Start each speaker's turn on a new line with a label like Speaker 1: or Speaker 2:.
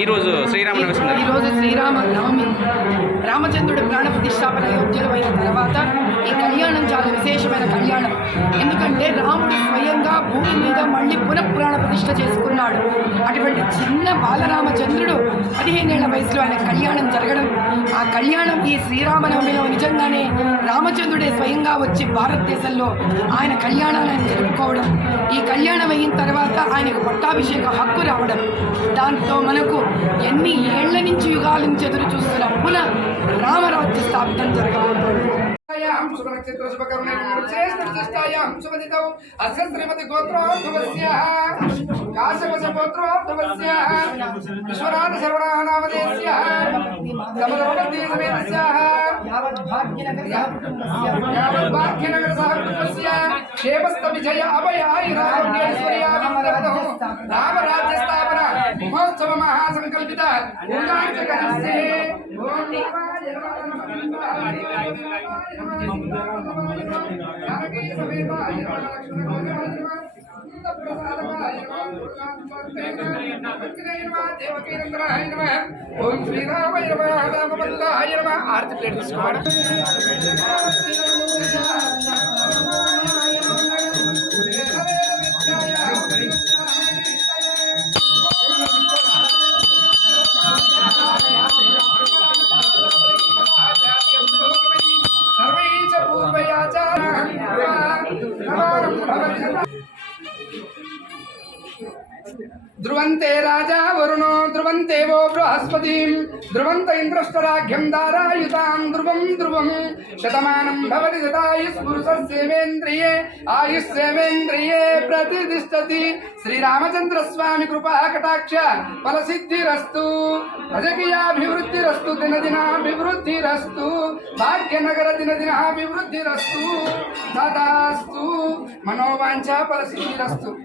Speaker 1: ఈరోజు శ్రీరామనవమి సందర్భంగా
Speaker 2: ఈరోజు శ్రీరామ నవమి రామచంద్రుడి ప్రాణ ప్రతిష్టాపన అయోధ్యలో అయిన తర్వాత ఈ కళ్యాణం చాలా విశేషమైన కళ్యాణం. ఎందుకంటే రాముడు స్వయంగా భూమి మీద మళ్ళీ పునః ప్రాణ ప్రతిష్ఠ చేసుకున్నాడు. అటువంటి చిన్న బాలరామచంద్రుడు పదిహేనేళ్ళ వయసులో ఆయన కళ్యాణం జరగడం ఆ కళ్యాణం ఈ శ్రీరామనవమిలో నిజంగానే రామచంద్రుడే స్వయంగా వచ్చి భారతదేశంలో ఆయన కళ్యాణాన్ని జరుపుకోవడం తర్వాత ఆయనకు పట్టాభిషేక హక్కు రావడం. దాంతో మనకు ఎన్ని ఏళ్ళ నుంచి యుగాల నుంచి ఎదురు చూస్తున్న పునః రామరాజ్య స్థాపితం జరగబోతోంది.
Speaker 3: యాం శుభనక్షత్ర శుభకర్ణే శ్రేష్ఠ ప్రతిష్టాయాం శుభదితౌ అస్య శ్రీమతి గోత్రోద్భవస్య కాశవశ గోత్రోద్భవస్య విశ్వనాథ శరవణः నామధేయస్య సమరవపతి भाग्यनगर सहकुटुम्बस्य विजय अभय आयुरारोग्यैश्वर्याभिमदवतः महोत्सव महासङ्कल्पित पूजाञ्चकरस्य ఓం శ్రీరామాయ నమ రామభద్రాయ నమ ఆర్తి ప్లేట్ తీసుకోవాలి సర్వైచ పూర్వయాచార ధ్రువంతే రాజా వరుణో ధ్రువంతే వో బృహస్పతి. ధ్రువంత ఇంద్రష్టరాఘ్యం దారాయుతాం ధ్రువం ధ్రువం. శతమానం భవతి శతాయుస్పురుషేంద్రియే ఆయుష్యేంద్రియే ప్రతిష్టతి. శ్రీరామచంద్ర స్వామి కృపా కటాక్ష ఫలసిద్ధిరస్తు. ప్రజకీయాభివృద్ధిరస్తు దినదినాభివృద్ధిరస్తు. భాగ్యనగర దినదినాభివృద్ధిరస్తు. తదాస్తు మనోవాంఛ ఫలసిద్ధిరస్తు.